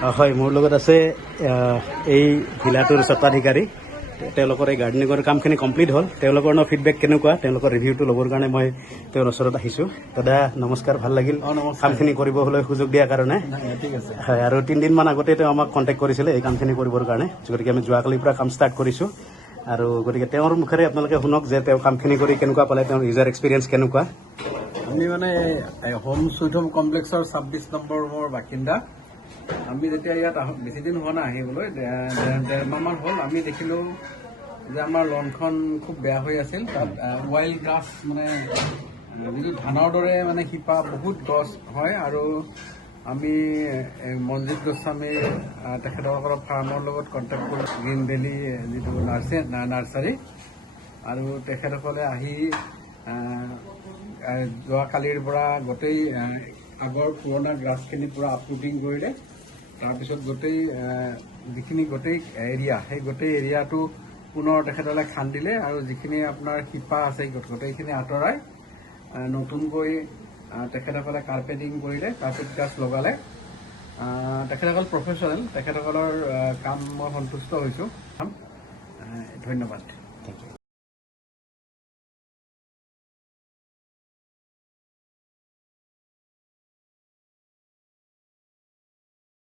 হয়, মোৰ লগত আছে এই ভিলাটোৰ স্বত্বাধিকাৰী। তেওঁলোকৰ এই গাৰ্ডেনিঙৰ কামখিনি কমপ্লিট হ'ল। তেওঁলোকৰ ফিডবেক কেনেকুৱা, তেওঁলোকৰ ৰিভিউটো ল'বৰ কাৰণে মই তেওঁৰ ওচৰত আহিছোঁ। দাদা নমস্কাৰ, ভাল লাগিল কামখিনি কৰিবলৈ সুযোগ দিয়াৰ কাৰণে। ঠিক আছে। হয়, আৰু 3 দিনমান আগতে তেওঁ আমাক কণ্টেক্ট কৰিছিলে এই কামখিনি কৰিবৰ কাৰণে। গতিকে আমি যোৱাকালিৰ পৰা কাম ষ্টাৰ্ট কৰিছোঁ। আৰু গতিকে তেওঁৰ মুখেৰে আপোনালোকে শুনক যে তেওঁ কামখিনি কৰি কেনেকুৱা পালে, তেওঁৰ ইউজাৰ এক্সপিৰিয়েঞ্চ কেনেকুৱা। আমি মানে হোম চুইট হোম কমপ্লেক্সৰ 26 নম্বৰ ৰুমৰ বাসিন্দা। আমি যেতিয়া ইয়াত বেছি দিন হোৱা নাই আহিবলৈ, ডেৰমাহমান হ'ল, আমি দেখিলোঁ যে আমাৰ লনখন খুব বেয়া হৈ আছিল। তাত ৱাইল্ড গ্ৰাছ মানে যিটো ধানৰ দৰে মানে শিপা বহুত গছ হয়। আৰু আমি মনজিৎ গোস্বামী তেখেতসকলৰ ফাৰ্মৰ লগত কণ্টেক্ট কৰি গ্ৰীণ ভেলী যিটো নাৰ্চাৰী, আৰু তেখেতসকলে আহি যোৱাকালিৰ পৰা গোটেই আগৰ পুৰণা গ্ৰাছখিনি পূৰা আপৰুটিং কৰিলে। তাৰপিছত গোটেই যিখিনি গোটেই এৰিয়া, সেই গোটেই এৰিয়াটো পুনৰ তেখেতসকলে খান্দিলে আৰু যিখিনি আপোনাৰ শিপা আছে গোটেইখিনি আঁতৰাই নতুনকৈ তেখেতসকলে কাৰ্পেটিং কৰিলে, কাৰ্পেট গ্ৰাছ লগালে। তেখেতসকল প্ৰফেচনেল, তেখেতসকলৰ কাম মই সন্তুষ্ট হৈছোঁ। ধন্যবাদ।